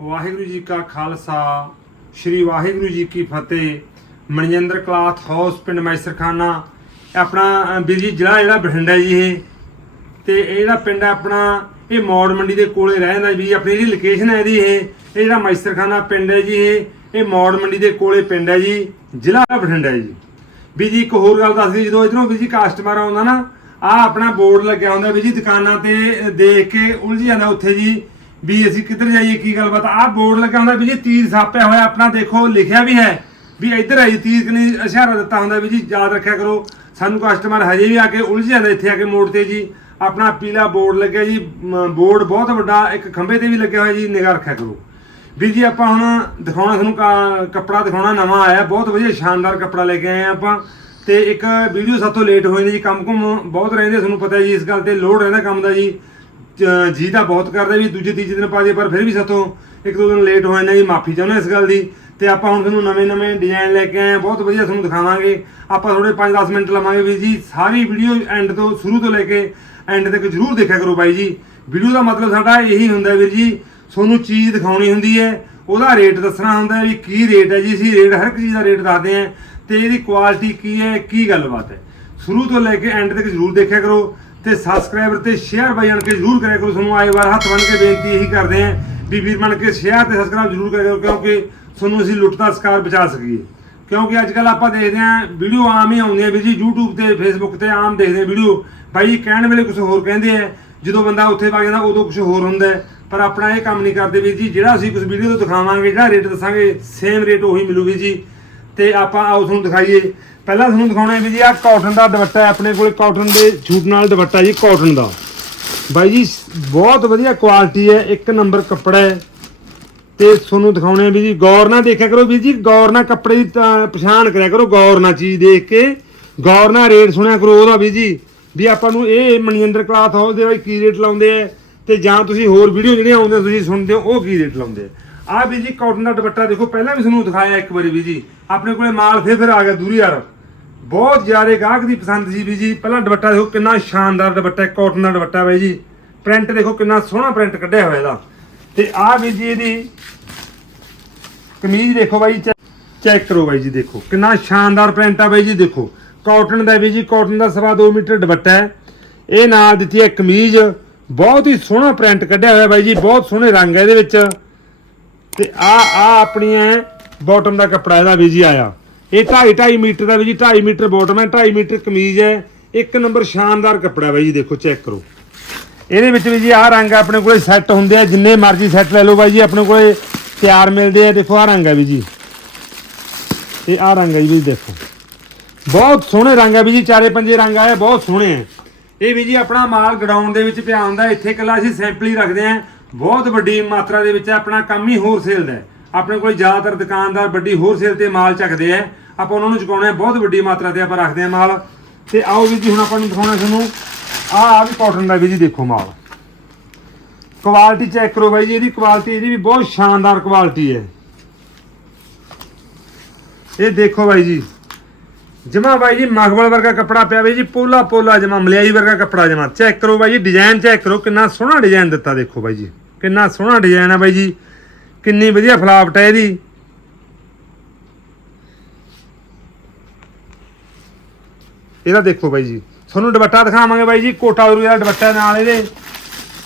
ਵਾਹਿਗੁਰੂ ਜੀ ਕਾ ਖਾਲਸਾ ਸ੍ਰੀ ਵਾਹਿਗੁਰੂ ਜੀ ਕੀ ਫਤਿਹ। Manjinder cloth house ਪਿੰਡ ਮੈਸਰਖਾਨਾ। ਆਪਣਾ ਅ, ਜ਼ਿਲ੍ਹਾ ਜਿਹੜਾ ਬਠਿੰਡਾ ਜੀ ਇਹ। ਤੇ ਇਹ ਜਿਹੜਾ ਪਿੰਡ ਆਪਣਾ ਇਹ ਮੌੜ ਮੰਡੀ ਦੇ ਕੋਲੇ ਰਹਿੰਦਾ ਵੀ ਆਪਣੀ ਜਿਹੜੀ ਲੋਕੇਸ਼ਨ ਹੈ ਇਹਦੀ ਇਹ ਇਹ ਜਿਹੜਾ ਮੈਸਰਖਾਨਾ ਪਿੰਡ ਹੈ ਜੀ ਇਹ ਇਹ ਮੌੜ ਮੰਡੀ ਦੇ ਕੋਲੇ ਪਿੰਡ ਹੈ ਜੀ। ਜ਼ਿਲ੍ਹਾ ਬਠਿੰਡਾ ਜੀ। ਵੀ ਜੀ ਇੱਕ ਹੋਰ ਗੱਲ ਦੱਸਦੀ ਜਦੋਂ ਇਧਰੋਂ ਵੀ ਜੀ ਕਸਟਮਰ ਆਉਂਦਾ ਨਾ ਆ ਆਪਣਾ ਬੋਰਡ ਲੱਗਿਆ ਹੁੰਦਾ ਵੀ ਜੀ ਦੁਕਾਨਾਂ ਤੇ ਦੇਖ ਕੇ ਉਲਝ ਜਾਂਦਾ ਉੱਥੇ ਜੀ। ਵੀ ਅਸੀਂ ਕਿੱਧਰ ਜਾਈਏ, ਕੀ ਗੱਲਬਾਤ? ਆਹ ਬੋਰਡ ਲੱਗਿਆ ਹੁੰਦਾ ਵੀ ਜੀ, ਤੀਰ ਸਾਪਿਆ ਹੋਇਆ, ਆਪਣਾ ਦੇਖੋ, ਲਿਖਿਆ ਵੀ ਹੈ। ਵੀ ਇੱਧਰ ਹੈ ਜੀ ਤੀਰ ਕਨੀ ਇਸ਼ਾਰਾ ਦਿੱਤਾ ਹੁੰਦਾ ਵੀ ਜੀ, ਯਾਦ ਰੱਖਿਆ ਕਰੋ, ਸਾਨੂੰ ਕਸਟਮਰ ਹਜੇ ਵੀ ਆ ਕੇ ਉਲਝ ਜਾਂਦਾ ਇੱਥੇ ਆ ਕੇ ਮੋੜ ਤੇ ਜੀ। ਆਪਣਾ ਪੀਲਾ ਬੋਰਡ ਲੱਗਿਆ ਜੀ ਬੋਰਡ ਬਹੁਤ ਵੱਡਾ, ਇੱਕ ਖੰਭੇ ਤੇ ਵੀ ਲੱਗਿਆ ਹੋਇਆ ਜੀ, ਨਿਗਾਹ ਰੱਖਿਆ ਕਰੋ। ਵੀ ਜੀ ਆਪਾਂ ਹੁਣ ਦਿਖਾਉਣਾ ਤੁਹਾਨੂੰ ਕੱਪੜਾ ਦਿਖਾਉਣਾ ਨਵਾਂ ਆਇਆ, ਬਹੁਤ ਵਧੀਆ, ਸ਼ਾਨਦਾਰ ਕੱਪੜਾ ਲੈ ਕੇ ਆਏ ਆ ਆਪਾਂ। ਤੇ ਇੱਕ ਵੀਡੀਓ ਸਾਤੋਂ ਲੇਟ ਹੋਏ ਨੇ ਜੀ ਕੰਮ ਕੁਮ ਬਹੁਤ ਰਹਿੰਦੇ, ਤੁਹਾਨੂੰ ਪਤਾ ਜੀ, ਇਸ ਗੱਲ ਤੇ ਲੋਡ ਰਹਿੰਦਾ ਕੰਮ ਦਾ ਜੀ। ਜ- ਜੀ ਤਾਂ ਬਹੁਤ ਕਰਦਾ ਵੀ ਦੂਜੇ ਤੀਜੇ ਦਿਨ ਪਾ ਦੇ ਪਰ ਫਿਰ ਵੀ ਸਾਤੋਂ ਇੱਕ ਦੋ ਦਿਨ ਲੇਟ ਹੋ ਜਾਂਦਾ ਜੀ, ਮਾਫੀ ਚਾਹੁੰਦੇ ਇਸ ਗੱਲ ਦੀ। ਤੇ ਆਪਾਂ ਹੁਣ ਤੁਹਾਨੂੰ ਨਵੇਂ ਨਵੇਂ ਡਿਜ਼ਾਈਨ ਲੈ ਕੇ ਆਏ ਆ ਬਹੁਤ ਵਧੀਆ ਤੁਹਾਨੂੰ ਦਿਖਾਵਾਂਗੇ। ਆਪਾਂ ਥੋੜੇ 5-10 ਮਿੰਟ ਲਵਾਂਗੇ ਵੀਰ ਜੀ। ਸਾਰੀ ਵੀਡੀਓ ਐਂਡ ਤੋਂ ਸ਼ੁਰੂ ਤੋਂ ਲੈ ਕੇ ਐਂਡ ਤੱਕ ਜਰੂਰ ਦੇਖਿਆ ਕਰੋ ਬਾਈ ਜੀ। ਵੀਡੀਓ ਦਾ ਮਤਲਬ ਸਾਡਾ ਇਹੀ ਹੁੰਦਾ ਵੀਰ ਜੀ, ਤੁਹਾਨੂੰ ਚੀਜ਼ ਦਿਖਾਉਣੀ ਹੁੰਦੀ ਹੈ, ਉਹਦਾ ਰੇਟ ਦੱਸਣਾ ਹੁੰਦਾ ਵੀ ਕੀ ਰੇਟ ਹੈ ਜੀ। ਅਸੀਂ ਰੇਟ ਹਰ ਇੱਕ ਚੀਜ਼ ਦਾ ਰੇਟ ਦੱਸਦੇ ਹਾਂ ਤੇ ਇਹਦੀ ਕੁਆਲਿਟੀ ਕੀ ਹੈ, ਕੀ ਗੱਲਬਾਤ ਹੈ। ਸ਼ੁਰੂ ਤੋਂ ਲੈ ਕੇ ਐਂਡ ਤੱਕ ਜਰੂਰ ਦੇਖਿਆ ਕਰੋ। ਤੇ ਸਬਸਕ੍ਰਾਈਬਰ ਤੇ ਸ਼ੇਅਰ ਬਾਈ ਬਣ ਕੇ ਜਰੂਰ ਕਰਿਆ ਕਰੋ। ਤੁਹਾਨੂੰ ਆਏ ਵਾਰ ਹੱਥ ਬਣ ਕੇ ਬੇਨਤੀ ਇਹੀ ਕਰਦੇ ਹਾਂ ਵੀ ਵੀਰ ਬਣ ਕੇ ਸ਼ੇਅਰ ਤੇ ਸਬਸਕ੍ਰਾਈਬ ਜਰੂਰ ਕਰਿਆ ਕਰੋ ਕਿਉਂਕਿ ਤੁਹਾਨੂੰ ਅਸੀਂ ਲੁੱਟ ਦਾ ਸ਼ਿਕਾਰ ਬਚਾ ਸਕੀਏ। ਕਿਉਂਕਿ ਅੱਜ ਕੱਲ ਆਪਾਂ ਦੇਖਦੇ ਹਾਂ ਵੀਡੀਓ ਆਮ ਹੀ ਆਉਂਦੀਆਂ ਵੀ ਜੀ, YouTube ਤੇ, Facebook ਤੇ ਆਮ ਦੇਖਦੇ ਹਾਂ ਵੀਡੀਓ ਬਾਈ ਜੀ, ਕਹਿਣ ਵੇਲੇ ਕੁਝ ਹੋਰ ਕਹਿੰਦੇ ਆ। ਜਦੋਂ ਬੰਦਾ ਉੱਥੇ ਵਗ ਜਾਂਦਾ, ਉਦੋਂ ਕੁਝ ਹੋਰ ਹੁੰਦਾ ਪਰ ਆਪਣਾ ਇਹ ਕੰਮ ਨਹੀਂ ਕਰਦੇ ਵੀਰ ਜੀ। ਜਿਹੜਾ ਅਸੀਂ ਕੁਝ ਵੀਡੀਓ ਤੋਂ ਦਿਖਾਵਾਂਗੇ, ਜਿਹੜਾ ਰੇਟ ਦੱਸਾਂਗੇ ਸੇਮ ਰੇਟ ਉਹੀ ਮਿਲੂ ਵੀਰ ਜੀ। ਤੇ ਆਪਾਂ ਆਓ ਤੁਹਾਨੂੰ ਦਿਖਾਈਏ। ਪਹਿਲਾਂ ਤੁਹਾਨੂੰ ਦਿਖਾਉਣਾ ਹੈ ਵੀ ਜੀ ਆਹ ਕਾਟਨ ਦਾ ਦੁਪੱਟਾ ਹੈ, ਆਪਣੇ ਕੋਲ ਕਾਟਨ ਦੇ ਛੂਟ ਨਾਲ ਦੁਪੱਟਾ ਜੀ ਕਾਟਨ ਦਾ। ਬਾਈ ਜੀ, ਬਹੁਤ ਵਧੀਆ ਕੁਆਲਿਟੀ ਹੈ, ਇੱਕ ਨੰਬਰ ਕੱਪੜਾ ਹੈ। ਤੇ ਤੁਹਾਨੂੰ ਦਿਖਾਉਣੇ ਆ ਵੀ ਜੀ ਗੌਰ ਨਾਲ ਦੇਖਿਆ ਕਰੋ ਵੀ ਜੀ, ਗੌਰ ਨਾਲ ਕੱਪੜੇ ਦੀ ਤਾਂ ਪਛਾਣ ਕਰਿਆ ਕਰੋ, ਗੌਰ ਨਾਲ ਚੀਜ਼ ਦੇਖ ਕੇ। ਗੌਰ ਨਾਲ ਰੇਟ ਸੁਣਿਆ ਕਰੋ ਉਹਦਾ ਵੀ ਜੀ, ਵੀ ਆਪਾਂ ਨੂੰ ਇਹ ਮਨਿੰਦਰ ਕਲਾਥ ਹਾਊਸ ਦੇ ਬਾਈ ਕੀ ਰੇਟ ਲਾਉਂਦੇ ਆ, ਤੇ ਜਾਂ ਤੁਸੀਂ ਹੋਰ ਵੀਡੀਓ ਜਿਹੜੀਆਂ ਆਉਂਦੀਆਂ ਤੁਸੀਂ ਸੁਣਦੇ ਹੋ, ਉਹ ਕੀ ਰੇਟ ਲਾਉਂਦੇ ਆ। ਆ ਵੀ ਜੀ ਕਾਟਨ ਦਾ ਦੁਪੱਟਾ ਦੇਖੋ, ਪਹਿਲਾਂ ਵੀ ਤੁਹਾਨੂੰ ਦਿਖਾਇਆ ਇੱਕ ਵਾਰੀ ਵੀ ਜੀ, ਆਪਣੇ ਕੋਲੇ ਮਾਲ ਫੇਰ ਫਿਰ ਆ ਗਿਆ ਦੂਰੀ ਯਾਰ ਬਹੁਤ ਜ਼ਿਆਦਾ ਗਾਹਕ ਦੀ ਪਸੰਦ ਸੀ ਵੀ ਜੀ, ਪਹਿਲਾਂ ਦੁਪੱਟਾ ਦੇਖੋ ਕਿੰਨਾ ਸ਼ਾਨਦਾਰ ਦੁਪੱਟਾ ਹੈ ਕਾਟਨ ਦਾ ਦੁਪੱਟਾ ਬਾਈ ਜੀ। ਪ੍ਰਿੰਟ ਦੇਖੋ ਕਿੰਨਾ ਸੋਹਣਾ ਪ੍ਰਿੰਟ ਕੱਢਿਆ ਹੋਇਆ ਇਹਦਾ। ਤੇ ਆਹ ਵੀ ਜੀ ਇਹਦੀ ਕਮੀਜ਼ ਦੇਖੋ ਬਾਈ ਚੈੱਕ ਕਰੋ ਬਾਈ ਜੀ ਦੇਖੋ, ਕਿੰਨਾ ਸ਼ਾਨਦਾਰ ਪ੍ਰਿੰਟ ਆ ਬਾਈ ਜੀ ਦੇਖੋ। ਕਾਟਨ ਦਾ ਵੀ ਜੀ ਕਾਟਨ ਦਾ ਸਵਾ 2 ਮੀਟਰ ਦੁਪੱਟਾ ਹੈ। ਇਹ ਨਾਲ ਦਿੱਤੀ ਹੈ ਕਮੀਜ਼, ਬਹੁਤ ਹੀ ਸੋਹਣਾ ਪ੍ਰਿੰਟ ਕੱਢਿਆ ਹੋਇਆ ਬਾਈ ਜੀ, ਬਹੁਤ ਸੋਹਣੇ ਰੰਗ ਹੈ ਇਹਦੇ ਵਿੱਚ। ਤੇ ਆ ਆ ਆਪਣੀਆਂ ਬਾਟਮ ਦਾ ਕੱਪੜਾ ਇਹਦਾ ਵੀ ਜੀ ਆਇਆ। ਇਹ 2.5 2.5 ਮੀਟਰ ਦਾ ਵੀ ਜੀ 2.5 ਮੀਟਰ ਬੋਟਮ ਹੈ 2.5 ਮੀਟਰ ਕਮੀਜ਼ ਹੈ। ਇੱਕ ਨੰਬਰ ਸ਼ਾਨਦਾਰ ਕੱਪੜਾ ਬਾਈ ਜੀ, ਦੇਖੋ ਚੈੱਕ ਕਰੋ। ਇਹਦੇ ਵਿੱਚ ਵੀ ਜੀ ਆਹ ਰੰਗ ਆਪਣੇ ਕੋਲੇ ਸੈੱਟ ਹੁੰਦੇ ਆ, ਜਿੰਨੇ ਮਰਜ਼ੀ ਸੈੱਟ ਲੈ ਲਓ ਬਾਈ ਜੀ, ਆਪਣੇ ਕੋਲੇ ਤਿਆਰ ਮਿਲਦੇ ਆ। ਦੇਖੋ ਆਹ ਰੰਗ ਹੈ ਵੀ ਜੀ। ਇਹ ਆਹ ਰੰਗ ਹੈ ਜੀ ਵੀ ਦੇਖੋ। ਬਹੁਤ ਸੋਹਣੇ ਰੰਗ ਹੈ ਵੀ ਜੀ, ਚਾਰੇ ਪੰਜੇ ਰੰਗ ਆਏ, ਬਹੁਤ ਸੋਹਣੇ ਆ। ਇਹ ਵੀ ਜੀ ਆਪਣਾ ਮਾਲ ਗਡਾਊਨ ਦੇ ਵਿੱਚ ਪਿਆ ਹੁੰਦਾ, ਇੱਥੇ ਇਕੱਲਾ ਅਸੀਂ ਸੈਂਪਲ ਹੀ ਰੱਖਦੇ ਆ। ਬਹੁਤ ਵੱਡੀ ਮਾਤਰਾ ਦੇ ਵਿੱਚ ਆਪਣਾ ਕੰਮ ਹੀ ਹੋਰ ਸੇਲ ਦਾ ਆਪਣੇ ਕੋਲ ਜ਼ਿਆਦਾਤਰ ਦੁਕਾਨਦਾਰ ਵੱਡੀ ਹੋਲਸੇਲ ਤੇ ਮਾਲ ਚੱਕਦੇ ਆ। ਆਪਾਂ ਉਹਨਾਂ ਨੂੰ ਚੁਕਾਉਣਾ ਬਹੁਤ ਵੱਡੀ ਮਾਤਰਾ ਤੇ ਆਪਾਂ ਰੱਖਦੇ ਆ ਮਾਲ। ਤੇ ਆਓ ਵੀ ਜੀ, ਹੁਣ ਆਪਾਂ ਨੂੰ ਦਿਖਾਉਣਾ ਤੁਹਾਨੂੰ, ਆਹ ਆ ਵੀ ਕਾਟਨ ਦਾ ਵੀ ਜੀ ਦੇਖੋ ਮਾਲ। ਕੁਆਲਿਟੀ ਚੈੱਕ ਕਰੋ ਬਾਈ ਜੀ, ਇਹਦੀ ਕੁਆਲਿਟੀ ਇਹਦੀ ਵੀ ਬਹੁਤ ਸ਼ਾਨਦਾਰ ਕੁਆਲਿਟੀ ਹੈ। ਇਹ ਦੇਖੋ ਬਾਈ ਜੀ, ਜਮਾ ਬਾਈ ਜੀ, ਮਖਮਲ ਵਰਗਾ ਕੱਪੜਾ ਪਿਆ ਬਾਈ ਜੀ, ਪੋਲਾ ਪੋਲਾ ਜਮਾ, ਮਲਿਆਈ ਵਰਗਾ ਕੱਪੜਾ ਜਮਾ। ਚੈੱਕ ਕਰੋ ਬਾਈ ਜੀ ਡਿਜ਼ਾਈਨ ਚੈੱਕ ਕਰੋ, ਕਿੰਨਾ ਸੋਹਣਾ ਡਿਜ਼ਾਈਨ ਦਿੱਤਾ ਦੇਖੋ ਬਾਈ ਜੀ, ਕਿੰਨਾ ਸੋਹਣਾ ਡਿਜ਼ਾਈਨ ਹੈ ਬਾਈ ਜੀ। ਕਿੰਨੀ ਵਧੀਆ ਫਲਾਵਟ ਹੈ ਇਹਦੀ। ਇਹਦਾ ਦੇਖੋ ਬਾਈ ਜੀ, ਤੁਹਾਨੂੰ ਦੁਪੱਟਾ ਦਿਖਾਵਾਂਗੇ ਬਾਈ ਜੀ, ਕੋਟਾ ਉਰੂ ਦਾ ਦੁਪੱਟਾ ਨਾਲ ਇਹਦੇ।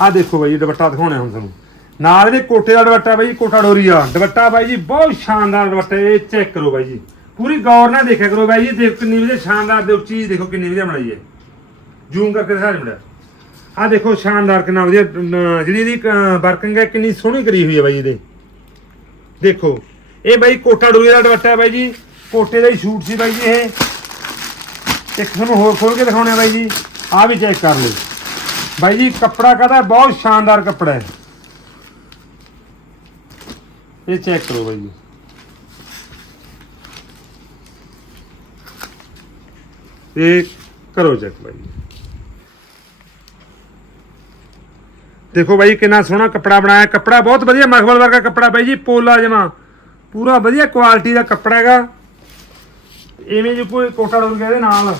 ਆਹ ਦੇਖੋ ਬਾਈ ਜੀ, ਦੁਪੱਟਾ ਦਿਖਾਉਣਾ ਹੁਣ ਤੁਹਾਨੂੰ। ਨਾਲ ਇਹਦੇ ਕੋਟੇ ਦਾ ਦੁਪੱਟਾ ਬਾਈ ਜੀ, ਕੋਟਾ ਡੋਰੀ ਆ ਦੁਪੱਟਾ ਬਾਈ ਜੀ, ਬਹੁਤ ਸ਼ਾਨਦਾਰ ਦੁਪੱਟਾ ਇਹ ਚੈੱਕ ਕਰੋ ਬਾਈ ਜੀ। ਪੂਰੀ ਗੌਰ ਨਾਲ ਦੇਖਿਆ ਕਰੋ ਬਾਈ ਜੀ, ਦੇਖੋ ਕਿੰਨੀ ਵਧੀਆ ਸ਼ਾਨਦਾਰ ਦੇ ਚੀਜ਼ ਦੇਖੋ ਕਿੰਨੀ ਵਧੀਆ ਬਣਾਈ ਹੈ। ਜ਼ੂਮ ਕਰਕੇ ਦਿਖਾ ਦੇ ਆ ਦੇਖੋ ਸ਼ਾਨਦਾਰ ਕਿੰਨਾ ਵਧੀਆ ਜਿਹੜੀ ਇਹਦੀ ਵਰਕਿੰਗ ਹੈ, ਕਿੰਨੀ ਸੋਹਣੀ ਕਰੀ ਹੋਈ ਹੈ ਬਾਈ ਇਹਦੇ। ਦੇਖੋ, ਇਹ ਬਾਈ ਕੋਟਾ ਡੋਰੀ ਦਾ ਦੁਪੱਟਾ ਹੈ ਬਾਈ ਜੀ। ਕੋਟੇ ਦਾ ਹੀ ਸ਼ੂਟ ਸੀ ਬਾਈ ਜੀ ਇਹ। ਇੱਕ ਤੁਹਾਨੂੰ ਹੋਰ ਖੋਲ ਕੇ ਦਿਖਾਉਣੇ ਆ ਬਾਈ ਜੀ। ਆ ਵੀ ਚੈੱਕ ਕਰ ਲਓ। ਬਾਈ ਜੀ, ਕੱਪੜਾ ਕਹਦਾ? ਬਹੁਤ ਸ਼ਾਨਦਾਰ ਕੱਪੜਾ ਹੈ। ਇਹ ਚੈੱਕ ਕਰੋ ਬਾਈ ਜੀ। ਇਹ ਕਰੋ ਚੈੱਕ ਬਾਈ ਜੀ। ਦੇਖੋ ਬਾਈ ਕਿੰਨਾ ਸੋਹਣਾ ਕੱਪੜਾ ਬਣਾਇਆ। ਕੱਪੜਾ ਬਹੁਤ ਵਧੀਆ ਮਖਮਲ ਵਰਗਾ ਕੱਪੜਾ ਬਾਈ ਜੀ ਪੋਲਾ ਜਮਾ। ਪੂਰਾ ਵਧੀਆ ਕੁਆਲਿਟੀ ਦਾ ਕੱਪੜਾ ਹੈਗਾ। ਇਵੇਂ ਜੇ ਕੋਈ ਕੋਟਾ ਡੋਲ ਇਹਦੇ ਨਾਲ।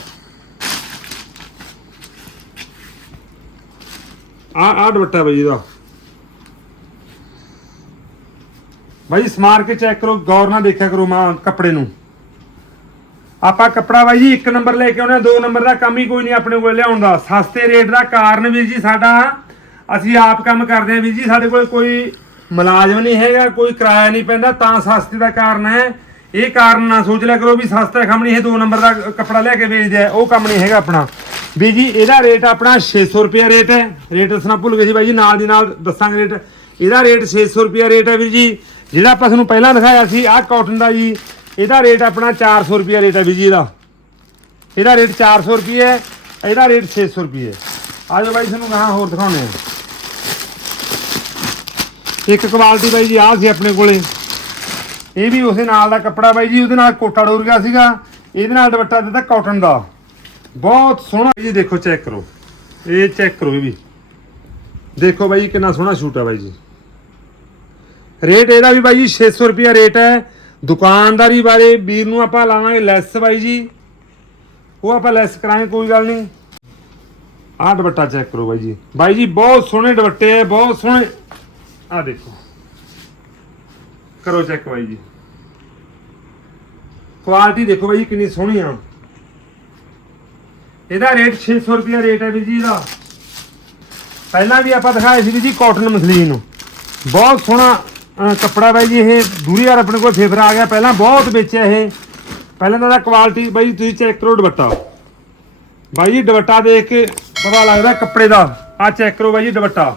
ਆ ਆ ਦੁਪੱਟਾ ਬਾਈ ਇਹਦਾ ਬਾਈ ਸਮਾਰ ਕੇ ਚੈੱਕ ਕਰੋ ਗੌਰ ਨਾਲ ਦੇਖਿਆ ਕਰੋ ਮਾਂ ਕੱਪੜੇ ਨੂੰ। ਆਪਾਂ ਕੱਪੜਾ ਬਾਈ ਜੀ ਇੱਕ ਨੰਬਰ ਲੈ ਕੇ ਆਉਣੇ ਆ, ਦੋ ਨੰਬਰ ਦਾ ਕੰਮ ਹੀ ਕੋਈ ਨਹੀਂ ਆਪਣੇ ਕੋਲ ਲਿਆਉਣ ਦਾ। ਸਸਤੇ ਰੇਟ ਦਾ ਕਾਰਨ ਵੀ ਜੀ ਸਾਡਾ ਅਸੀਂ ਆਪ ਕੰਮ ਕਰਦੇ ਹਾਂ ਵੀਰ ਜੀ, ਸਾਡੇ ਕੋਲ ਕੋਈ ਮੁਲਾਜ਼ਮ ਨਹੀਂ ਹੈਗਾ, ਕੋਈ ਕਿਰਾਇਆ ਨਹੀਂ ਪੈਂਦਾ, ਤਾਂ ਸਸਤੇ ਦਾ ਕਾਰਨ ਹੈ। ਇਹ ਕਾਰਨ ਨਾ ਸੋਚ ਲਿਆ ਕਰੋ ਵੀ ਸਸਤਾ ਕੰਮ ਨਹੀਂ ਇਹ ਦੋ ਨੰਬਰ ਦਾ ਕੱਪੜਾ ਲੈ ਕੇ ਵੇਚਦੇ ਆ, ਉਹ ਕੰਮ ਨਹੀਂ ਹੈਗਾ ਆਪਣਾ। ਵੀ ਜੀ, ਇਹਦਾ ਰੇਟ ਆਪਣਾ 600 ਰੁਪਿਆ ਰੇਟ ਹੈ। ਰੇਟ ਦੱਸਣਾ ਭੁੱਲ ਗਏ ਸੀ ਬਾਈ ਜੀ, ਨਾਲ ਦੀ ਨਾਲ ਦੱਸਾਂਗੇ ਰੇਟ। ਇਹਦਾ ਰੇਟ 600 ਰੁਪਿਆ ਰੇਟ ਹੈ ਵੀਰ ਜੀ, ਜਿਹੜਾ ਆਪਾਂ ਤੁਹਾਨੂੰ ਪਹਿਲਾਂ ਦਿਖਾਇਆ ਸੀ, ਆਹ ਕਾਟਨ ਦਾ ਜੀ, ਇਹਦਾ ਰੇਟ ਆਪਣਾ 400 ਰੁਪਿਆ ਰੇਟ ਹੈ ਵੀਰ ਜੀ ਇਹਦਾ। ਇਹਦਾ ਰੇਟ 400 ਰੁਪਏ ਹੈ, ਇਹਦਾ ਰੇਟ 600 ਰੁਪਏ ਹੈ। ਆ ਜਾਓ ਬਾਈ, ਤੁਹਾਨੂੰ ਗਾਹਾਂ ਹੋਰ ਦਿਖਾਉਣੇ ਆ ਇੱਕ ਕੁਆਲਿਟੀ ਬਾਈ ਜੀ, ਆਹ ਸੀ ਆਪਣੇ ਕੋਲੇ। ਇਹ ਵੀ ਉਸੇ ਨਾਲ ਦਾ ਕੱਪੜਾ ਬਾਈ ਜੀ, ਉਹਦੇ ਨਾਲ ਕੋਟਾ ਡੋਰ ਗਿਆ ਸੀਗਾ। ਇਹਦੇ ਨਾਲ ਦੁਪੱਟਾ ਦਿੱਤਾ ਕਾਟਨ ਦਾ। ਬਹੁਤ ਸੋਹਣਾ ਜੀ, ਦੇਖੋ, ਚੈੱਕ ਕਰੋ। ਇਹ ਚੈੱਕ ਕਰੋ, ਇਹ ਵੀ। ਦੇਖੋ ਬਾਈ ਕਿੰਨਾ ਸੋਹਣਾ ਸ਼ੂਟ ਆ ਬਾਈ ਜੀ। ਰੇਟ ਇਹਦਾ ਵੀ ਬਾਈ ਜੀ 600 ਰੁਪਿਆ ਰੇਟ ਹੈ। ਦੁਕਾਨਦਾਰੀ ਬਾਰੇ ਵੀਰ ਨੂੰ ਆਪਾਂ ਲਾਵਾਂਗੇ ਲੈਸ ਬਾਈ ਜੀ। ਉਹ ਆਪਾਂ ਲੈਸ ਕਰਾਂਗੇ, ਕੋਈ ਗੱਲ ਨਹੀਂ। ਆਹ ਦੁਪੱਟਾ ਚੈੱਕ ਕਰੋ ਬਾਈ ਜੀ। ਬਾਈ ਜੀ, ਬਹੁਤ ਸੋਹਣੇ ਦੁਪੱਟੇ ਹੈ, ਬਹੁਤ ਸੋਹਣੇ। ਆਹ ਦੇਖੋ। ਕਰੋ ਚੈੱਕ ਬਾਈ ਜੀ। ਕੁਆਲਿਟੀ ਦੇਖੋ ਬਾਈ ਜੀ ਕਿੰਨੀ ਸੋਹਣੀ ਆ। ਇਹਦਾ ਰੇਟ 600 ਰੁਪਿਆ ਰੇਟ ਹੈ ਵੀਰ ਜੀ ਇਹਦਾ। ਪਹਿਲਾਂ ਵੀ ਆਪਾਂ ਦਿਖਾਇਆ ਸੀ ਵੀਰ ਜੀ ਕਾਟਨ ਮਸਲੀਨ ਬਹੁਤ ਸੋਹਣਾ ਕੱਪੜਾ ਬਾਈ ਜੀ ਇਹ। ਦੂਰੀ ਵਾਰ ਆਪਣੇ ਕੋਲ ਫੇਫਰ ਆ ਗਿਆ। ਪਹਿਲਾਂ ਬਹੁਤ ਵੇਚਿਆ ਇਹ। ਪਹਿਲਾਂ ਤਾਂ ਇਹਦਾ ਕੁਆਲਿਟੀ ਬਾਈ ਤੁਸੀਂ ਚੈੱਕ ਕਰੋ ਦੁਪੱਟਾ। ਬਾਈ ਜੀ ਦੁਪੱਟਾ ਦੇਖ ਕੇ ਪਤਾ ਲੱਗਦਾ ਕੱਪੜੇ ਦਾ। ਆ ਚੈੱਕ ਕਰੋ ਬਾਈ ਜੀ ਦੁਪੱਟਾ।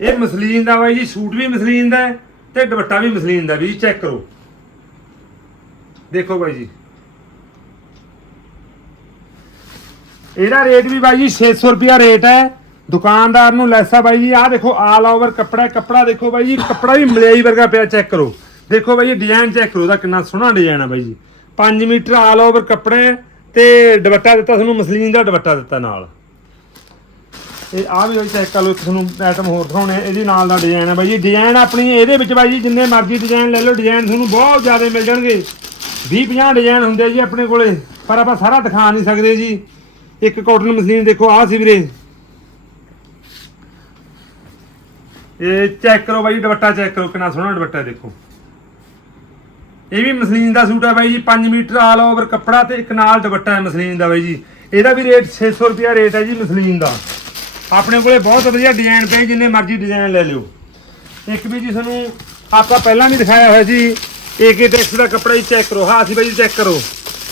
ਇਹ ਮਸਲੀਨ ਦਾ ਬਾਈ ਜੀ, ਸੂਟ ਵੀ ਮਸਲੀਨ ਦਾ ਹੈ ਤੇ ਦੁਪੱਟਾ ਵੀ ਮਸਲੀਨ ਦਾ ਵੀ ਚੈੱਕ ਕਰੋ। ਦੇਖੋ ਬਾਈ ਜੀ। ਇਹਦਾ ਰੇਟ ਵੀ ਬਾਈ ਜੀ 600 ਰੁਪਿਆ ਰੇਟ ਹੈ। ਦੁਕਾਨਦਾਰ ਨੂੰ ਲੈਸਾ ਬਾਈ ਜੀ, ਆਹ ਦੇਖੋ ਆਲ ਓਵਰ ਕੱਪੜਾ ਕੱਪੜਾ ਦੇਖੋ ਬਾਈ ਜੀ, ਕੱਪੜਾ ਵੀ ਮਲਿਆਈ ਵਰਗਾ ਪਿਆ ਚੈੱਕ ਕਰੋ। ਦੇਖੋ ਬਾਈ ਜੀ ਡਿਜ਼ਾਈਨ ਚੈੱਕ ਕਰੋ, ਉਹਦਾ ਕਿੰਨਾ ਸੋਹਣਾ ਡਿਜ਼ਾਈਨ ਹੈ ਬਾਈ ਜੀ। 5 ਮੀਟਰ ਆਲ ਓਵਰ ਕੱਪੜਾ ਤੇ ਦੁਪੱਟਾ ਦਿੱਤਾ ਤੁਹਾਨੂੰ ਮਸਲੀਨ ਦਾ, ਦੁਪੱਟਾ ਦਿੱਤਾ ਨਾਲ। ਇਹ ਆ ਵੀ ਚੈੱਕ ਕਰ ਲਓ ਇੱਕ ਤੁਹਾਨੂੰ ਆਈਟਮ ਹੋਰ ਦਿਖਾਉਣੇ ਆ। ਇਹਦੇ ਨਾਲ ਦਾ ਡਿਜ਼ਾਈਨ ਹੈ ਬਾਈ ਜੀ। ਡਿਜ਼ਾਈਨ ਆਪਣੀ ਇਹਦੇ ਵਿੱਚ ਬਾਈ ਜੀ, ਜਿੰਨੇ ਮਰਜ਼ੀ ਡਿਜ਼ਾਈਨ ਲੈ ਲਓ ਡਿਜ਼ਾਈਨ ਤੁਹਾਨੂੰ ਬਹੁਤ ਜ਼ਿਆਦਾ ਮਿਲ ਜਾਣਗੇ। 20 50 ਡਿਜ਼ਾਈਨ ਹੁੰਦੇ ਜੀ ਆਪਣੇ ਕੋਲੇ, ਪਰ ਆਪਾਂ ਸਾਰਾ ਦਿਖਾ ਨਹੀਂ ਸਕਦੇ ਜੀ। ਇੱਕ ਕਾਟਨ ਮਸ਼ੀਨ ਦੇਖੋ, ਆਹ ਸੀ ਵੀਰੇ। ਇਹ ਚੈੱਕ ਕਰੋ ਬਾਈ ਦੁਪੱਟਾ ਚੈੱਕ ਕਰੋ, ਕਿੰਨਾ ਸੋਹਣਾ ਦੁਪੱਟਾ ਦੇਖੋ। ਇਹ ਵੀ ਮਸਲੀਨ ਦਾ ਸੂਟ ਹੈ ਬਾਈ ਜੀ 5 ਮੀਟਰ ਆਲ ਓਵਰ ਕੱਪੜਾ ਤੇ ਇੱਕ ਨਾਲ ਦੁਪੱਟਾ ਹੈ ਮਸਲੀਨ ਦਾ ਬਾਈ ਜੀ। ਇਹਦਾ ਵੀ ਰੇਟ 600 ਰੁਪਿਆ ਰੇਟ ਹੈ ਜੀ ਮਸਲੀਨ ਦਾ। ਆਪਣੇ ਕੋਲੇ ਬਹੁਤ ਵਧੀਆ ਡਿਜ਼ਾਈਨ ਪਏ, ਜਿੰਨੇ ਮਰਜ਼ੀ ਡਿਜ਼ਾਈਨ ਲੈ ਲਿਓ। ਇੱਕ ਵੀ ਜੀ ਤੁਹਾਨੂੰ ਆਪਾਂ ਪਹਿਲਾਂ ਵੀ ਦਿਖਾਇਆ ਹੋਇਆ ਸੀ ਏਕੇ ਟੈਕਸ ਦਾ ਕੱਪੜਾ ਹੀ ਚੈੱਕ ਕਰੋ, ਹਾਂ ਸੀ ਬਾਈ ਜੀ ਚੈੱਕ ਕਰੋ।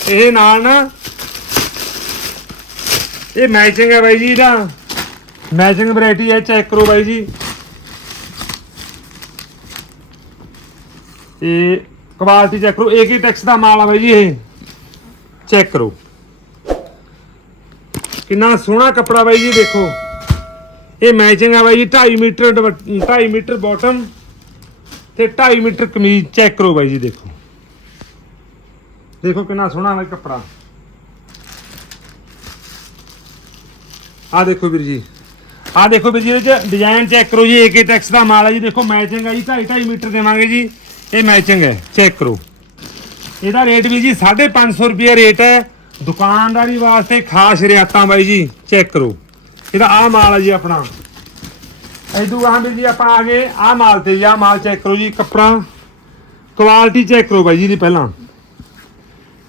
ਇਹ ਨਾਲ ਨਾ, ਇਹ ਮੈਚਿੰਗ ਹੈ ਬਾਈ ਜੀ ਇਹਦਾ। ਮੈਚਿੰਗ ਵੈਰਾਈਟੀ ਹੈ ਚੈੱਕ ਕਰੋ ਬਾਈ ਜੀ। ਇਹ ਕੁਆਲਿਟੀ ਚੈੱਕ ਕਰੋ ਏਕੇ ਟੈਕਸ ਦਾ ਮਾਲ ਆ ਬਾਈ ਜੀ ਇਹ। ਚੈੱਕ ਕਰੋ। ਕਿੰਨਾ ਸੋਹਣਾ ਕੱਪੜਾ ਬਾਈ ਜੀ, ਦੇਖੋ। ਇਹ ਮੈਚਿੰਗ ਆ ਬਾਈ ਜੀ 2.5 ਮੀਟਰ 2.5 ਮੀਟਰ ਬਾਟਮ ਤੇ 2.5 ਮੀਟਰ ਕਮੀਜ਼ ਚੈੱਕ ਕਰੋ ਬਾਈ ਜੀ, ਦੇਖੋ। ਦੇਖੋ ਕਿੰਨਾ ਸੋਹਣਾ ਹੈ ਕੱਪੜਾ। ਆ ਦੇਖੋ ਵੀਰ ਜੀ ਆ ਦੇਖੋ ਵੀਰ ਜੀ, ਇਹਦੇ ਚ ਡਿਜ਼ਾਈਨ ਚੈੱਕ ਕਰੋ ਜੀ ਏਕੇ ਟੈਕਸ ਦਾ ਮਾਲ ਹੈ ਜੀ, ਦੇਖੋ ਮੈਚਿੰਗ ਹੈ ਜੀ 2.5 2.5 ਮੀਟਰ ਦੇਵਾਂਗੇ ਜੀ, ਇਹ ਮੈਚਿੰਗ ਹੈ ਚੈੱਕ ਕਰੋ। ਇਹਦਾ ਰੇਟ ਵੀ ਜੀ 550 ਰੁਪਏ ਰੇਟ ਹੈ, ਦੁਕਾਨਦਾਰੀ ਵਾਸਤੇ ਖਾਸ ਰਿਆਤਾਂ ਬਾਈ ਜੀ ਚੈੱਕ ਕਰੋ। ਇਹਦਾ ਆ ਮਾਲ ਹੈ ਜੀ ਆਪਣਾ। ਇਦੋਂ ਗਾਹਾਂ ਵੀ ਜੀ ਆਪਾਂ ਆ ਗਏ ਆ ਮਾਲ ਤੇ ਜੀ ਆ ਮਾਲ ਚੈੱਕ ਕਰੋ ਜੀ, ਕੱਪੜਾ। ਕੁਆਲਿਟੀ ਚੈੱਕ ਕਰੋ ਬਾਈ ਜੀ ਦੀ ਪਹਿਲਾਂ।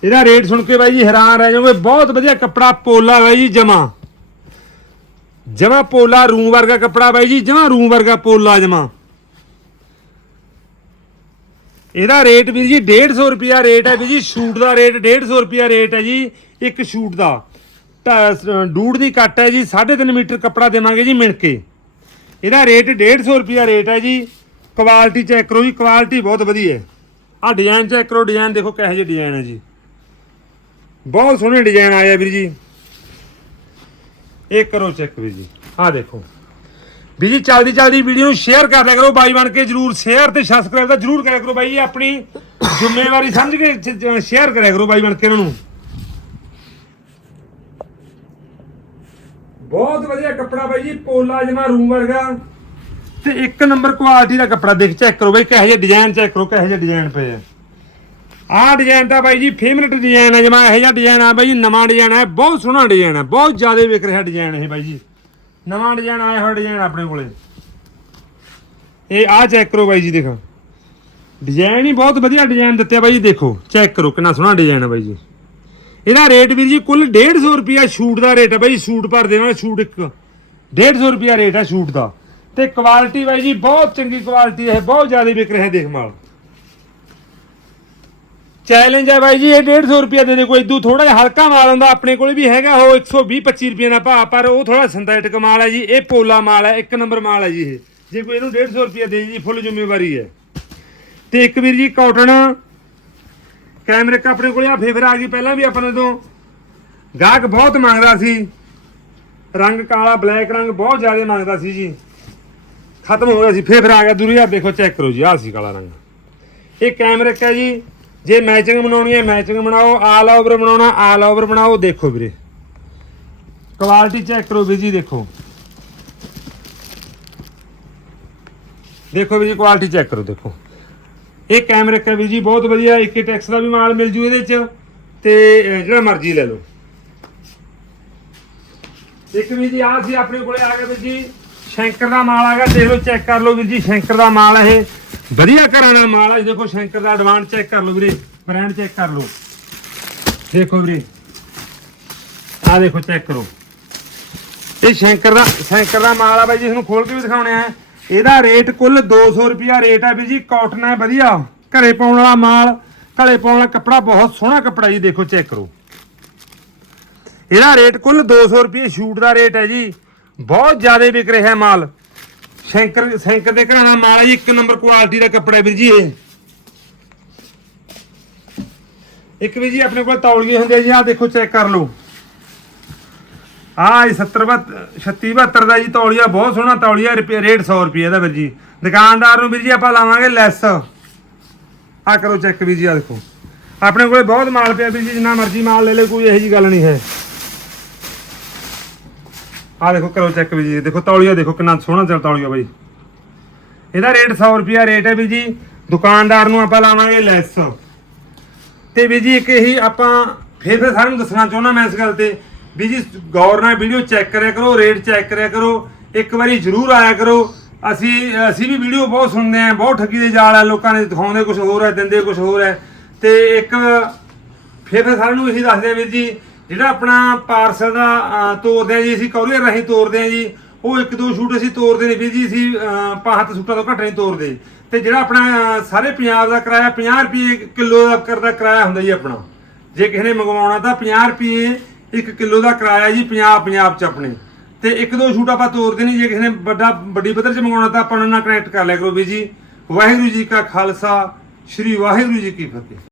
ਇਹਦਾ ਰੇਟ ਸੁਣ ਕੇ ਬਾਈ ਜੀ ਹੈਰਾਨ ਰਹਿ ਜਾਓਗੇ, ਬਹੁਤ ਵਧੀਆ ਕੱਪੜਾ ਪੋਲਾ ਬਾਈ ਜੀ, ਜਮਾ। ਜਮਾ ਪੋਲਾ ਰੂਮ ਵਰਗਾ ਕੱਪੜਾ ਬਾਈ ਜੀ, ਜਮਾ ਰੂਮ ਵਰਗਾ ਪੋਲਾ, ਜਮਾ। ਇਹਦਾ ਰੇਟ ਵੀਰ ਜੀ 150 ਰੁਪਿਆ ਰੇਟ ਹੈ ਵੀਰ ਜੀ, ਸ਼ੂਟ ਦਾ ਰੇਟ 150 ਰੁਪਿਆ ਰੇਟ ਹੈ ਜੀ, ਇੱਕ ਸ਼ੂਟ ਦਾ। ਢਾ- ਡੂਢ ਦੀ ਕੱਟ ਹੈ ਜੀ 3.5 ਮੀਟਰ ਕੱਪੜਾ ਦੇਵਾਂਗੇ ਜੀ ਮਿਣ ਕੇ। ਇਹਦਾ ਰੇਟ 150 ਰੁਪਿਆ ਰੇਟ ਹੈ ਜੀ। ਕੁਆਲਿਟੀ ਚੈੱਕ ਕਰੋ ਜੀ, ਕੁਆਲਿਟੀ ਬਹੁਤ ਵਧੀਆ ਹੈ। ਆ ਡਿਜ਼ਾਈਨ ਚੈੱਕ ਕਰੋ, ਡਿਜ਼ਾਈਨ ਦੇਖੋ ਕਿਹੋ ਜਿਹੇ ਡਿਜ਼ਾਈਨ ਹੈ ਜੀ। ਬਹੁਤ ਸੋਹਣੇ ਡਿਜ਼ਾਈਨ ਆਇਆ ਵੀਰ ਜੀ। ਇਹ ਕਰੋ ਚੈੱਕ ਵੀਰ ਜੀ। ਆਹ ਦੇਖੋ। ਵੀਰ ਜੀ, ਚੱਲਦੀ ਚੱਲਦੀ ਵੀਡੀਓ ਨੂੰ ਸ਼ੇਅਰ ਕਰ ਲਿਆ ਕਰੋ, ਬਾਈ ਬਣ ਕੇ ਜਰੂਰ ਸ਼ੇਅਰ ਤੇ ਸਬਸਕ੍ਰਾਈਬ ਦਾ ਜਰੂਰ ਕਰਿਆ ਕਰੋ ਬਾਈ ਇਹ ਆਪਣੀ ਜ਼ਿੰਮੇਵਾਰੀ ਸਮਝ ਕੇ ਸ਼ੇਅਰ ਕਰਿਆ ਕਰੋ ਬਾਈ ਬਣ ਕੇ ਇਹਨਾਂ ਨੂੰ। ਬਹੁਤ ਵਧੀਆ ਕੱਪੜਾ ਬਾਈ ਜੀ, ਪੋਲਾ ਜਮਾ ਰੂਮ ਵਰਗਾ। ਤੇ ਇੱਕ ਨੰਬਰ ਕੁਆਲਿਟੀ ਦਾ ਕੱਪੜਾ ਦੇਖ ਚੈੱਕ ਕਰੋ ਬਾਈ, ਕਿਹੋ ਜਿਹੇ ਡਿਜ਼ਾਈਨ ਚੈੱਕ ਕਰੋ, ਕਿਹੋ ਜਿਹੇ ਡਿਜ਼ਾਈਨ ਪਏ ਆ। ਆਹ ਡਿਜ਼ਾਈਨ ਤਾਂ ਬਾਈ ਜੀ ਫੇਵਰਟ ਡਿਜ਼ਾਈਨ ਹੈ ਜਮਾ, ਇਹੋ ਜਿਹਾ ਡਿਜ਼ਾਈਨ ਆ ਬਾਈ, ਨਵਾਂ ਡਿਜ਼ਾਈਨ ਹੈ ਬਹੁਤ ਸੋਹਣਾ ਡਿਜ਼ਾਈਨ ਹੈ ਬਹੁਤ ਜ਼ਿਆਦਾ ਵਿਕ ਰਿਹਾ ਡਿਜ਼ਾਈਨ ਇਹ ਬਾਈ ਜੀ। ਨਵਾਂ ਡਿਜ਼ਾਈਨ ਆਇਆ ਹੋਇਆ ਡਿਜ਼ਾਈਨ ਆਪਣੇ ਕੋਲੇ। ਇਹ ਆਹ ਚੈੱਕ ਕਰੋ ਬਾਈ ਜੀ, ਦੇਖੋ। ਡਿਜ਼ਾਈਨ ਹੀ ਬਹੁਤ ਵਧੀਆ ਡਿਜ਼ਾਈਨ ਦਿੱਤੇ ਬਾਈ ਜੀ, ਦੇਖੋ ਚੈੱਕ ਕਰੋ, ਕਿੰਨਾ ਸੋਹਣਾ ਡਿਜ਼ਾਈਨ ਹੈ ਬਾਈ ਜੀ। ਇਹਦਾ ਰੇਟ ਵੀਰ ਜੀ ਕੁੱਲ 150 ਰੁਪਿਆ ਸ਼ੂਟ ਦਾ ਰੇਟ ਹੈ ਬਾਈ, ਸ਼ੂਟ ਪਰ ਦੇਵਾਂਗੇ, ਸ਼ੂਟ ਇੱਕ। 150 ਰੁਪਿਆ ਰੇਟ ਹੈ ਸ਼ੂਟ ਦਾ। ਤੇ ਕੁਆਲਿਟੀ ਬਾਈ ਜੀ, ਬਹੁਤ ਚੰਗੀ ਕੁਆਲਿਟੀ ਹੈ ਬਹੁਤ ਜ਼ਿਆਦਾ ਵਿਕ ਰਿਹਾ ਦੇਖ ਮਾਲ। ਚੈਲੰਜ ਹੈ ਬਾਈ ਜੀ, ਇਹ 150 ਰੁਪਿਆ ਦੇ ਦੇ ਕੋਈ ਇਦੂ। ਥੋੜਾ ਜਿਹਾ ਹਲਕਾ ਮਾਲ ਹੁੰਦਾ, ਆਪਣੇ ਕੋਲ ਵੀ ਹੈਗਾ, ਉਹ 120 25 ਰੁਪਏ ਦਾ ਭਾਅ, ਪਰ ਉਹ ਥੋੜਾ ਸਿੰਥੈਟਿਕ ਮਾਲ ਹੈ ਜੀ, ਇਹ ਪੋਲਾ ਮਾਲ ਹੈ, ਇੱਕ ਨੰਬਰ ਮਾਲ ਹੈ ਜੀ ਇਹ। ਜੇ ਕੋਈ ਇਹਨੂੰ 150 ਰੁਪਿਆ ਦੇ ਜੀ, ਫੁੱਲ ਜ਼ਿੰਮੇਵਾਰੀ ਹੈ। ਤੇ ਇੱਕ ਵੀਰ ਜੀ ਕਾਟਨ ਕੈਮਰੇ ਆਪਣੇ ਕੋਲ ਆ ਫੇਵਰ ਆ ਗਈ ਪਹਿਲਾਂ ਵੀ ਆਪਣੇ ਤੋਂ। ਗਾਹਕ ਬਹੁਤ ਮੰਗਦਾ ਸੀ। ਰੰਗ ਕਾਲਾ, ਬਲੈਕ ਰੰਗ ਬਹੁਤ ਜ਼ਿਆਦਾ ਮੰਗਦਾ ਸੀ ਜੀ। ਖਤਮ ਹੋ ਗਿਆ ਸੀ ਫੇਵਰ ਆ ਗਿਆ ਦੂਰੀ ਆ ਦੇਖੋ ਚੈੱਕ ਕਰੋ ਜੀ ਆ ਸੀ ਕਾਲਾ ਰੰਗ। ਇਹ ਕੈਮਰੇ ਹੈ ਜੀ, ਜੇ ਮੈਚਿੰਗ ਬਣਾਉਣੀ ਹੈ ਮੈਚਿੰਗ ਬਣਾਓ ਆਲ ਓਵਰ ਬਣਾਉਣਾ ਆਲ ਓਵਰ ਬਣਾਓ, ਦੇਖੋ ਵੀਰੇ। ਕੁਆਲਿਟੀ ਚੈੱਕ ਕਰੋ ਵੀਰ ਜੀ, ਦੇਖੋ। ਦੇਖੋ ਵੀਰ ਜੀ ਕੁਆਲਿਟੀ ਚੈੱਕ ਕਰੋ, ਦੇਖੋ। ਇਹ ਕੈਮਰੇ ਕਾ ਵੀਰ ਜੀ, ਬਹੁਤ ਵਧੀਆ ਇੱਕ ਟੈਕਸ ਦਾ ਵੀ ਮਾਲ ਮਿਲ ਜੂ ਇਹਦੇ ਚ। ਤੇ ਜਿਹੜਾ ਮਰਜ਼ੀ ਲੈ ਲਓ। ਇੱਕ ਵੀਰ ਜੀ, ਆਹ ਸੀ ਆਪਣੇ ਕੋਲੇ ਆ ਗਿਆ ਵੀਰ ਜੀ, ਸ਼ੈਂਕਰ ਦਾ ਮਾਲ ਆ ਗਿਆ। ਦੇਖ ਲਓ, ਚੈੱਕ ਕਰ ਲਓ ਵੀਰ ਜੀ, ਸ਼ੈਂਕਰ ਦਾ ਮਾਲ ਹੈ ਇਹ। ਵਧੀਆ ਘਰਾਂ ਦਾ ਮਾਲ ਹੈ ਦੇਖੋ, ਸ਼ੈਂਕਰ ਦਾ ਐਡਵਾਂਸ ਚੈੱਕ ਕਰ ਲਓ ਵੀਰੇ ਬ੍ਰਾਂਡ ਚੈੱਕ ਕਰ ਲਓ। ਦੇਖੋ ਵੀਰੇ, ਆਹ ਦੇਖੋ, ਚੈੱਕ ਕਰੋ। ਇਹ ਸ਼ੈਂਕਰ ਦਾ ਸ਼ੈਂਕਰ ਦਾ ਮਾਲ ਆ ਬਾਈ ਜੀ, ਤੁਹਾਨੂੰ ਖੋਲ ਕੇ ਵੀ ਦਿਖਾਉਣੇ ਆ। ਇਹਦਾ ਰੇਟ ਕੁੱਲ 200 ਰੁਪਿਆ ਰੇਟ ਹੈ ਵੀ ਜੀ ਕਾਟਨ ਹੈ ਵਧੀਆ। ਘਰੇ ਪਾਉਣ ਵਾਲਾ ਮਾਲ, ਘਰੇ ਪਾਉਣ ਵਾਲਾ ਕੱਪੜਾ ਬਹੁਤ ਸੋਹਣਾ ਕੱਪੜਾ ਜੀ, ਦੇਖੋ ਚੈੱਕ ਕਰੋ। ਇਹਦਾ ਰੇਟ ਕੁੱਲ 200 ਰੁਪਏ ਸ਼ੂਟ ਦਾ ਰੇਟ ਹੈ ਜੀ। ਬਹੁਤ ਜ਼ਿਆਦਾ ਵਿਕ ਰਿਹਾ ਹੈ ਮਾਲ। ਸ਼ੈਂਕਰ ਸ਼ੈਂਕਰ ਦੇ ਘਰਾਂ ਦਾ ਮਾਲ ਹੈ ਜੀ, ਇੱਕ ਨੰਬਰ ਕੁਆਲਿਟੀ ਦਾ ਕੱਪੜਾ ਵੀਰ ਜੀ ਇਹ। ਇੱਕ ਵੀ ਜੀ ਆਪਣੇ ਕੋਲ ਤੌਲੀਏ ਹੁੰਦੇ ਜੀ, ਆਹ ਦੇਖੋ ਚੈੱਕ ਕਰ ਲਓ। ਆਹ 70 36 72 ਦਾ ਜੀ ਤੌਲੀਆ, ਬਹੁਤ ਸੋਹਣਾ ਤੌਲੀਆ ਰੁਪਏ ਰੇਟ 100 ਰੁਪਏ ਦਾ ਵੀਰ ਜੀ। ਦੁਕਾਨਦਾਰ ਨੂੰ ਵੀਰ ਜੀ ਆਪਾਂ ਲਾਵਾਂਗੇ ਲੈਸ। ਆ ਕਰੋ ਚੈੱਕ ਵੀਰ ਜੀ ਆ ਦੇਖੋ। ਆਪਣੇ ਕੋਲੇ ਬਹੁਤ ਮਾਲ ਪਿਆ ਵੀਰ ਜੀ, ਜਿੰਨਾ ਮਰਜ਼ੀ ਮਾਲ ਲੈ ਲੈ ਕੋਈ ਇਹੋ ਜੀ ਗੱਲ ਨਹੀਂ ਹੈ। ਆ ਦੇਖੋ, ਕਰੋ ਚੈੱਕ ਵੀਰ ਜੀ। ਦੇਖੋ ਤੌਲੀਆ, ਦੇਖੋ ਕਿੰਨਾ ਸੋਹਣਾ ਚੱਲ ਤੌਲੀਆ ਬਾਈ। ਇਹਦਾ ਰੇਟ 100 ਰੁਪਿਆ ਰੇਟ ਹੈ ਵੀਰ ਜੀ। ਦੁਕਾਨਦਾਰ ਨੂੰ ਆਪਾਂ ਲਾਵਾਂਗੇ ਲੈਸ। ਤੇ ਵੀਰ ਜੀ ਇੱਕ ਇਹੀ ਆਪਾਂ ਫਿਰ ਫਿਰ ਸਾਰਿਆਂ ਨੂੰ ਦੱਸਣਾ ਚਾਹੁੰਦਾ ਮੈਂ ਇਸ ਗੱਲ ਤੇ ਵੀ ਜੀ ਗੌਰ ਨਾਲ ਵੀਡੀਓ ਚੈੱਕ ਕਰਿਆ ਕਰੋ ਰੇਟ ਚੈੱਕ ਕਰਿਆ ਕਰੋ ਇੱਕ ਵਾਰੀ ਜ਼ਰੂਰ ਆਇਆ ਕਰੋ। ਅਸੀਂ ਅਸੀਂ ਵੀ ਵੀਡੀਓ ਬਹੁਤ ਸੁਣਦੇ ਆਂ ਬਹੁਤ ਠੱਗੀ ਦੇ ਜਾਲ ਆ ਲੋਕਾਂ ਨੇ ਦਿਖਾਉਂਦੇ ਕੁਝ ਹੋਰ ਹੈ ਦਿੰਦੇ ਕੁਝ ਹੋਰ ਹੈ। ਤੇ ਇੱਕ ਫਿਰ ਫਿਰ ਸਾਰਿਆਂ ਨੂੰ ਅਸੀਂ ਦੱਸਦੇ ਆ ਵੀਰ ਜੀ ਜਿਹੜਾ ਆਪਣਾ ਪਾਰਸਲ ਦਾ ਤੋਰਦੇ ਆ ਜੀ ਅਸੀਂ ਕੋਰੀਅਰ ਰਾਹੀਂ ਤੋਰਦੇ ਆ ਜੀ ਉਹ ਇੱਕ ਦੋ ਸ਼ੂਟ ਅਸੀਂ ਤੋਰਦੇ ਨੇ ਵੀਰ ਜੀ ਅਸੀਂ ਅਹ, ਸ਼ੂਟਾਂ ਤੋਂ ਘੱਟ ਨਹੀਂ ਤੋਰਦੇ। ਤੇ ਜਿਹੜਾ ਆਪਣਾ ਸਾਰੇ ਪੰਜਾਬ ਦਾ ਕਿਰਾਇਆ 50 ਰੁਪਏ ਕਿਲੋ ਦਾ ਕਰਦਾ ਕਿਰਾਇਆ ਹੁੰਦਾ ਜੀ ਆਪਣਾ। ਜੇ ਕਿਸੇ ਨੇ ਮੰਗਵਾਉਣਾ ਤਾਂ 50 ਰੁਪਏ ਇੱਕ ਕਿਲੋ ਦਾ ਕਿਰਾਇਆ ਜੀ ਪੰਜਾਬ ਪੰਜਾਬ ਚ ਆਪਣੇ। ਤੇ ਇੱਕ ਦੋ ਛੂਟ ਆਪਾਂ ਤੋਰਦੇ ਨਹੀਂ ਜੇ ਕਿਸੇ ਨੇ ਵੱਡਾ, ਵੱਡੀ ਪੱਧਰ ਚ ਮੰਗਵਾਉਣਾ ਤਾਂ ਆਪਾਂ ਉਹਨਾਂ ਨਾਲ ਕਨੈਕਟ ਕਰ ਲਿਆ ਕਰੋ ਵੀ ਜੀ, ਵਾਹਿਗੁਰੂ ਜੀ ਕਾ ਖਾਲਸਾ, ਸ੍ਰੀ ਵਾਹਿਗੁਰੂ ਜੀ ਕੀ ਫਤਿਹ।